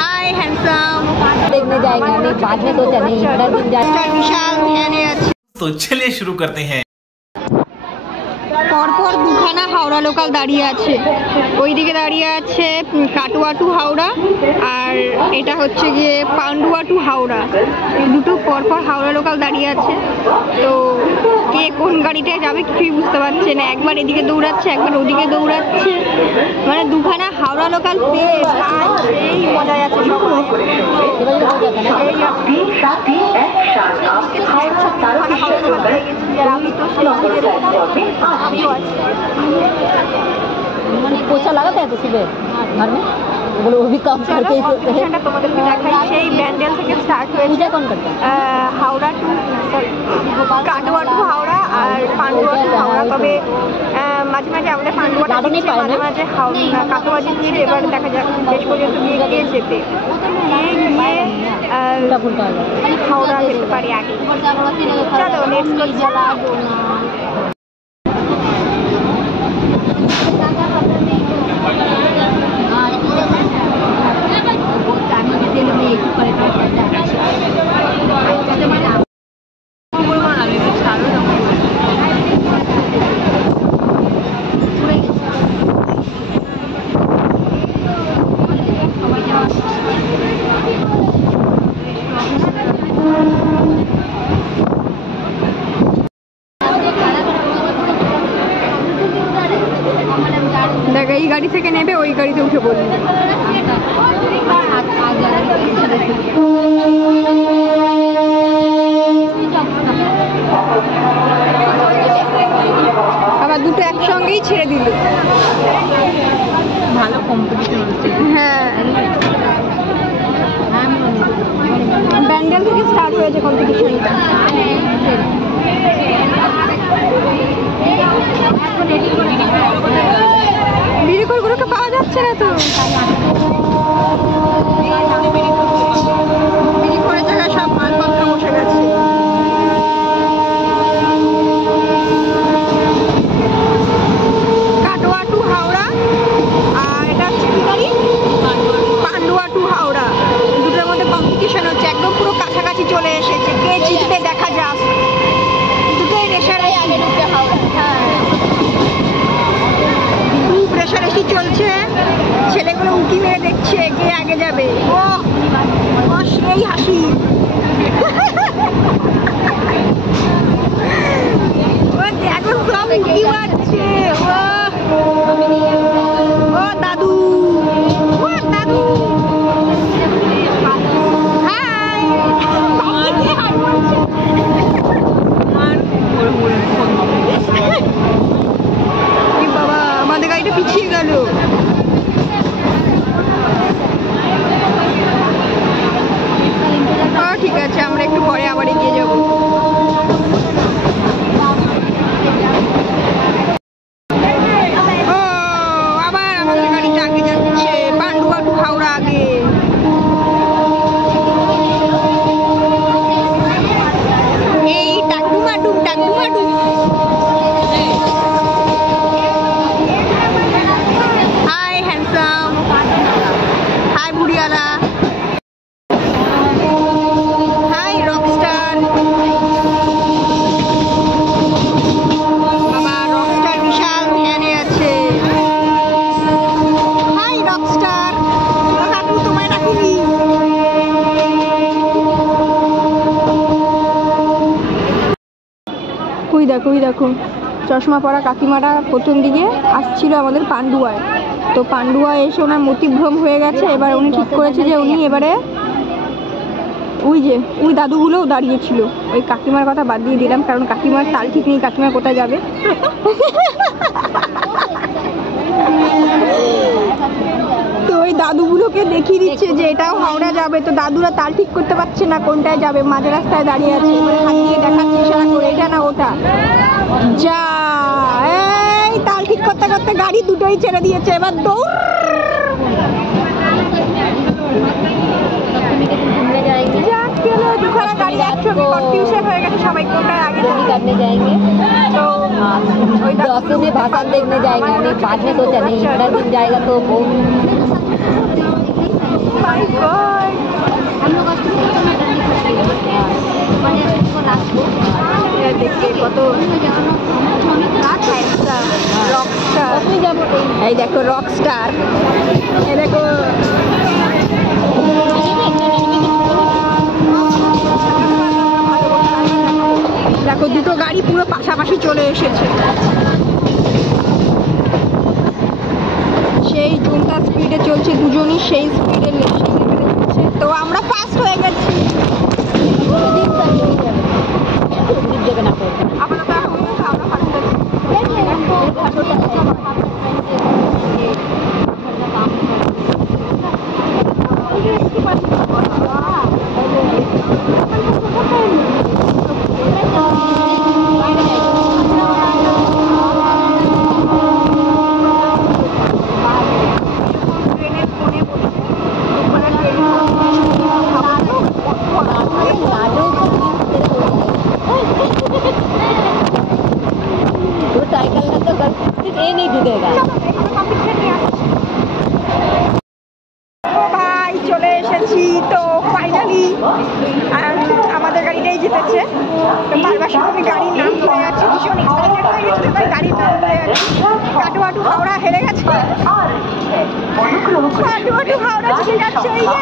हाय handsome. देखने जाएंगे अभी बाद में, सोचा नहीं इतना दिन जाएगा। विशाल ध्याने আছে। तो चलिए शुरू करते हैं। পরপর দুখানা হাওড়া লোকাল দাঁড়িয়ে আছে, ওইদিকে দাঁড়িয়ে আছে কাটোয়া টু হাওড়া আর এটা হচ্ছে গিয়ে পান্ডুয়া টু হাওড়া। দুটো পরপর হাওড়া লোকাল দাঁড়িয়ে আছে, তো কে কোন গাড়িটায় যাবে কিছুই বুঝতে পারছে না। একবার এদিকে দৌড়াচ্ছে, একবার ওদিকে দৌড়াচ্ছে, মানে দুখানা হাওড়া লোকাল পেয়ে এই মজা আছে সবাই। पोछा लगाते हैं तो सुबह घर में, बोलो वो भी काम करके ही सोते हैं। তোমাদেরকে দেখাই সেই ব্যান্ডেল থেকে স্টার্ট হয়েছে। पूजा कौन करता है? হাওড়া টু কাটোয়া টু হাওড়া আর পান্ডুয়া টু হাওড়া। তবে মাঝে মাঝে আমাদের পান্ডুয়াটা দিচ্ছে, মাঝে মাঝে কাটোয়া দিচ্ছে। এবার দেখা যাক শেষ পর্যন্ত গিয়ে কে যেতে, গিয়ে হাওড়া যেতে পারি আগে। চলো লেটস গো। দেখ এই গাড়ি থেকে নেবে, ওই গাড়িতে উঠে পড়বে। আবার দুটো একসঙ্গেই ছেড়ে দিল। ভালো কম্পিটিশন হচ্ছে। হ্যাঁ, ব্যান্ডেল থেকে স্টার্ট হয়েছে কম্পিটিশনটা। বিড়িকলগুলোকে পাওয়া যাচ্ছে না তো, বিড়িকলের জায়গায় সব মালপত্র বসে গেছে। কাটোয়া টু হাওড়া আর এটা হচ্ছে কি গাড়ি, পান্ডুয়া টু হাওড়া। দুটোর মধ্যে কম্পিটিশন হচ্ছে, একদম পুরো কাছাকাছি চলে এসেছে। কে জিতবে দেখা যাক। দুটোই রেশারেশি। হ্যাঁ, খুব রেশারেশি চলছে। ছেলেগুলো উঁকি মেরে দেখছে কে আগে যাবে। ও সেই হাসি। ও দেখো সব উঁকি মারছে। ও দাদু, ও দাদু। হাই বাবা, আমাদের গাড়িটা পিছিয়ে গেল। ঠিক আছে, আমরা একটু পরে আবার এগিয়ে যাব। ও আবার আমাদের গাড়িটা আগে যাচ্ছে, পান্ডুয়া টু হাওড়া আগে। এই টাকডুমাডুম টাকডুমাডুম। হাই হ্যান্ডসাম, হাই বুড়িয়ালা, হাই রকস্টার। বাবা রকস্টার বিশাল ধ্যানে আছে। হাই রকস্টার, কাকু তোমায় ডাকিনি। ওই দেখো, ওই দেখো চশমা পরা কাকিমাটা প্রথম দিকে আসছিল আমাদের পান্ডুয়ায়। তো পান্ডুয়ায় এসে ওনার মতিভ্রম হয়ে গেছে। এবার উনি ঠিক করেছে যে উনি এবারে ওই দাদুগুলোও দাঁড়িয়েছিল। ওই কাকিমার কথা বাদ দিয়ে দিলাম, কারণ কাকিমার তাল ঠিক নেই কাকিমা কোথায় যাবে। তো ওই দাদুগুলোকে দেখিয়ে দিচ্ছে যে এটাও হাওড়া যাবে। তো দাদুরা তাল ঠিক করতে পারছে না কোনটায় যাবে, মাঝ রাস্তায় দাঁড়িয়ে আছে। এবারে হাত দিয়ে দেখাচ্ছে ইশারা করে এটা না ওটা। যা এই তাল ঠিক করতে করতে গাড়ি দুটোই ছেড়ে দিয়েছে। এবার দৌড়। जाएंगे যাক গেলো দুখানা গাড়ি একসঙ্গে কনফিউশন হয়ে গেছে সবাই কোনটায় আগে रैली যাবে। करने जाएंगे তো ওই দেখো, दसों में भाषण देखने जाएंगे हमने बाद में सोचा नहीं इतना दिन जाएगा तो बहुत my God, हम लोग आज এটা দেখতে কত রকস্টার। उसमें जब এই দেখো রকস্টার, এ দেখো দেখো দুটো গাড়ি পুরো পাশাপাশি চলে এসেছে, সেই জুমটা স্পিডে চলছে, দুজনই সেই স্পিডে চলছে। তো আমরা ফার্স্ট হয়ে গেছি। दिन जगह ना पड़े আপাতত এখন আমরা ফার্স্ট হয়েছি। ট্রেনের কোণে বসে ওখানে वो साइकिल में तो ये नहीं जुड़ेगा ভাই চলে এসেছি। তো ফাইনালি আমাদের গাড়িটাই জিতেছে। তো বারবার আমি গাড়ির নাম ভুলে যাচ্ছি, ভীষণ এক্সাইটেড হয়ে গেছি, তাই গাড়ির নাম ভুলে যাচ্ছি। কাটুয়াটু হাওড়া হেরে গেছে, কাটুয়াটু হাওড়া জিতে যাচ্ছে। এই যে